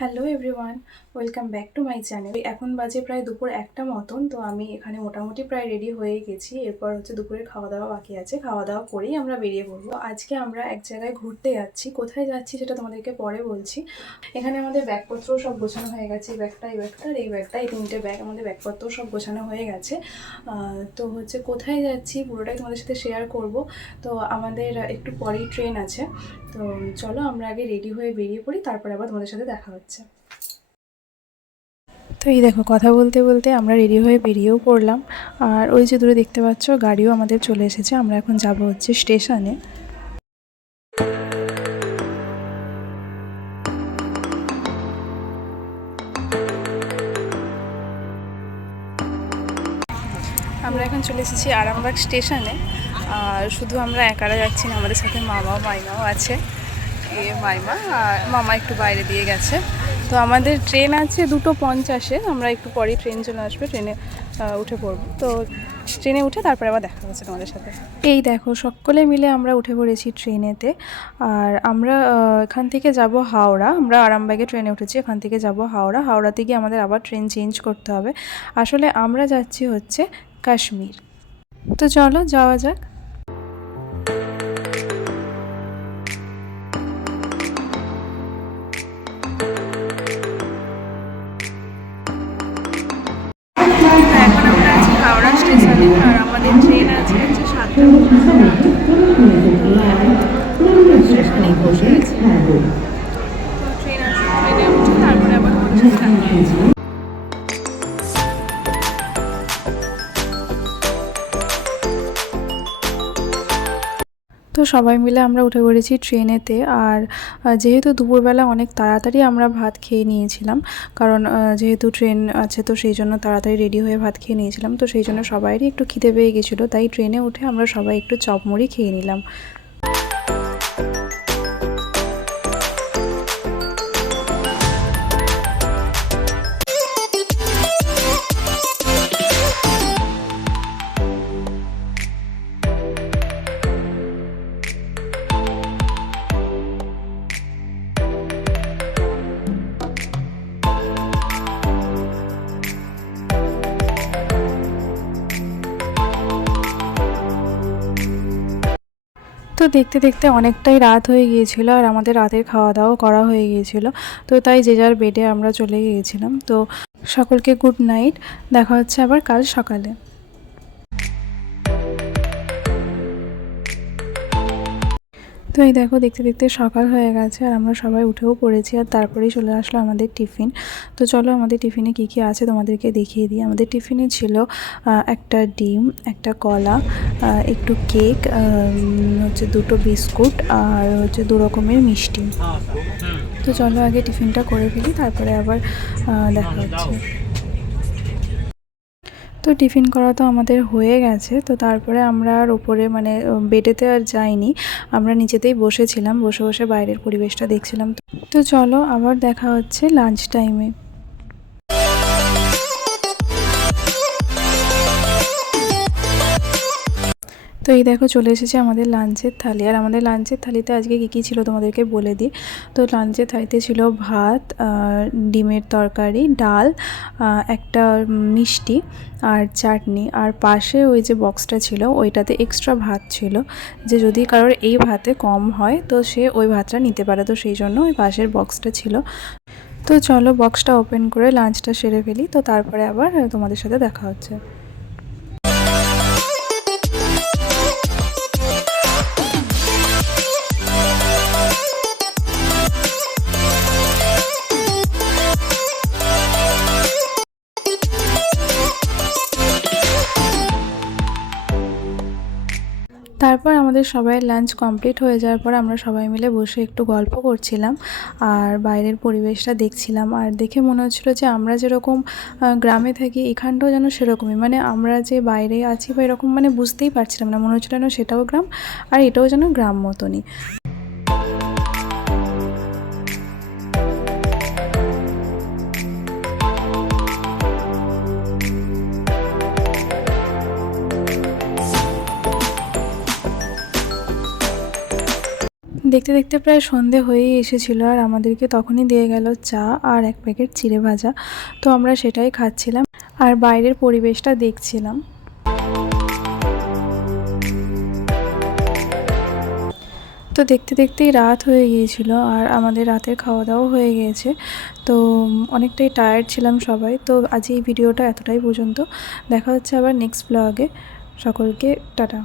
Hello everyone, welcome back to my channel. এখন বাজে প্রায় দুপুর একটা মতন, তো আমি এখানে মোটামুটি প্রায় রেডি হয়ে গেছি। এরপর হচ্ছে দুপুরের খাওয়া দাওয়া বাকি আছে খাওয়া দাওয়া করেই আমরা বেরিয়ে পড়ব। আজকে আমরা এক জায়গায় ঘুরতে যাচ্ছি। কোথায় যাচ্ছি সেটা তোমাদেরকে পরে বলছি। এখানে আমাদের ব্যাগপত্র সব গোছানো হয়ে গেছে, এই ব্যাগটা এই ব্যাগটা, আর এই ব্যাগটা, এই তিনটে ব্যাগ আমাদের ব্যাগপত্র সব গোছানো হয়ে গেছে। তো হচ্ছে কোথায় যাচ্ছি পুরোটাই তোমাদের সাথে শেয়ার করব। তো আমাদের একটু পরেই ট্রেন আছে। তো চলো আমরা আগে রেডি হয়ে বেরিয়ে পড়ি, তারপরে আবার তোমাদের সাথে দেখা হচ্ছে। তো এই দেখো, কথা বলতে বলতে আমরা রেডি হয়ে বেরিয়েও পড়লাম। আর ওই যে দূরে দেখতে পাচ্ছ, গাড়িও আমাদের চলে এসেছে। আমরা এখন যাব হচ্ছে স্টেশনে। আমরা এখন চলে এসেছি আরামবাগ স্টেশনে। আর শুধু আমরা একারা যাচ্ছি না, আমাদের সাথে মামা, মাইমাও আছে। এ মাইমা, আর মামা একটু বাইরে দিয়ে গেছে। তো আমাদের ট্রেন আছে দুটো পঞ্চাশে, আমরা একটু পরেই ট্রেন চলে আসবে, ট্রেনে উঠে পড়ব। তো ট্রেনে উঠে তারপরে আবার দেখা হচ্ছে তোমাদের সাথে। এই দেখো, সকলে মিলে আমরা উঠে পড়েছি ট্রেনেতে। আর আমরা এখান থেকে যাব হাওড়া। আমরা আরামবাগে ট্রেনে উঠেছি, এখান থেকে যাব হাওড়া। হাওড়াতে গিয়ে আমাদের আবার ট্রেন চেঞ্জ করতে হবে। আসলে আমরা যাচ্ছি হচ্ছে কাশ্মীর। তো চলো, যাওয়া যাক। ট্রেন আছে তারপরে আবার তো সবাই মিলে আমরা উঠে পড়েছি ট্রেনেতে। আর যেহেতু দুপুরবেলা অনেক তাড়াতাড়ি আমরা ভাত খেয়ে নিয়েছিলাম, কারণ যেহেতু ট্রেন আছে তো সেই জন্য তাড়াতাড়ি রেডি হয়ে ভাত খেয়ে নিয়েছিলাম। তো সেই জন্য সবাইরই একটু খিদে পেয়ে গেছিল, তাই ট্রেনে উঠে আমরা সবাই একটু চপ মুড়ি খেয়ে নিলাম। তো দেখতে দেখতে অনেকটাই রাত হয়ে গিয়েছিল আর আমাদের রাতের খাওয়া দাওয়া করা হয়ে গিয়েছিল। তো তাই যে যার বেডে আমরা চলে গিয়েছিলাম। তো সকলকে গুড নাইট দেখা হচ্ছে আবার কাল সকালে। তো এই দেখো, দেখতে দেখতে সকাল হয়ে গেছে আর আমরা সবাই উঠেও পড়েছি আর তারপরেই চলে আসলো আমাদের টিফিন। তো চলো আমাদের টিফিনে কী কী আছে তোমাদেরকে দেখিয়ে দিই। আমাদের টিফিনে ছিল একটা ডিম, একটা কলা একটু কেক হচ্ছে দুটো বিস্কুট আর হচ্ছে দু রকমের মিষ্টি। তো চলো আগে টিফিনটা করে ফেলি, তারপরে আবার দেখা হচ্ছে। তো টিফিন করা তো আমাদের হয়ে গেছে, তো তারপরে আমরা আর ওপরে মানে বেডেতে আর যাইনি। আমরা নিচেতেই বসেছিলাম, বসে বসে বাইরের পরিবেশটা দেখছিলাম। তো চলো আবার দেখা হচ্ছে লাঞ্চ টাইমে তো এই দেখো চলে এসেছে আমাদের লাঞ্চের থালি। আর আমাদের লাঞ্চের থালিতে আজকে কী কী ছিল তোমাদেরকে বলে দিই। তো লাঞ্চের থালিতে ছিল ভাত ডিমের তরকারি, ডাল একটা মিষ্টি আর চাটনি। আর পাশে ওই যে বক্সটা ছিল, ওইটাতে এক্সট্রা ভাত ছিল। যে যদি কারোর এই ভাতে কম হয়, তো সে ওই ভাতটা নিতে পারে। তো সেই জন্য ওই পাশের বক্সটা ছিল। তো চলো বক্সটা ওপেন করে লাঞ্চটা সেরে ফেলি। তো তারপরে আবার তোমাদের সাথে দেখা হচ্ছে। তারপর আমাদের সবাই লাঞ্চ কমপ্লিট হয়ে যাওয়ার পর আমরা সবাই মিলে বসে একটু গল্প করছিলাম আর বাইরের পরিবেশটা দেখছিলাম। আর দেখে মনে হচ্ছিল যে আমরা যেরকম গ্রামে থাকি, এখানটাও যেন সেরকমই। মানে আমরা যে বাইরে আছি বা এরকম মানে বুঝতেই পারছিলাম না। মনে হচ্ছিল যেন সেটাও গ্রাম আর এটাও যেন গ্রাম মতনই। দেখতে দেখতে প্রায় সন্ধে হয়েই এসেছিল আর আমাদেরকে তখনই দিয়ে গেল চা আর এক প্যাকেট চিড়ে ভাজা। তো আমরা সেটাই খাচ্ছিলাম আর বাইরের পরিবেশটা দেখছিলাম। তো দেখতে দেখতেই রাত হয়ে গিয়েছিল আর আমাদের রাতের খাওয়া দাওয়া হয়ে গিয়েছে তো অনেকটাই টায়ার্ড ছিলাম সবাই। তো আজ এই ভিডিওটা এতটাই পর্যন্ত। দেখা হচ্ছে আবার নেক্সট ব্লগে সকলকে টাটা।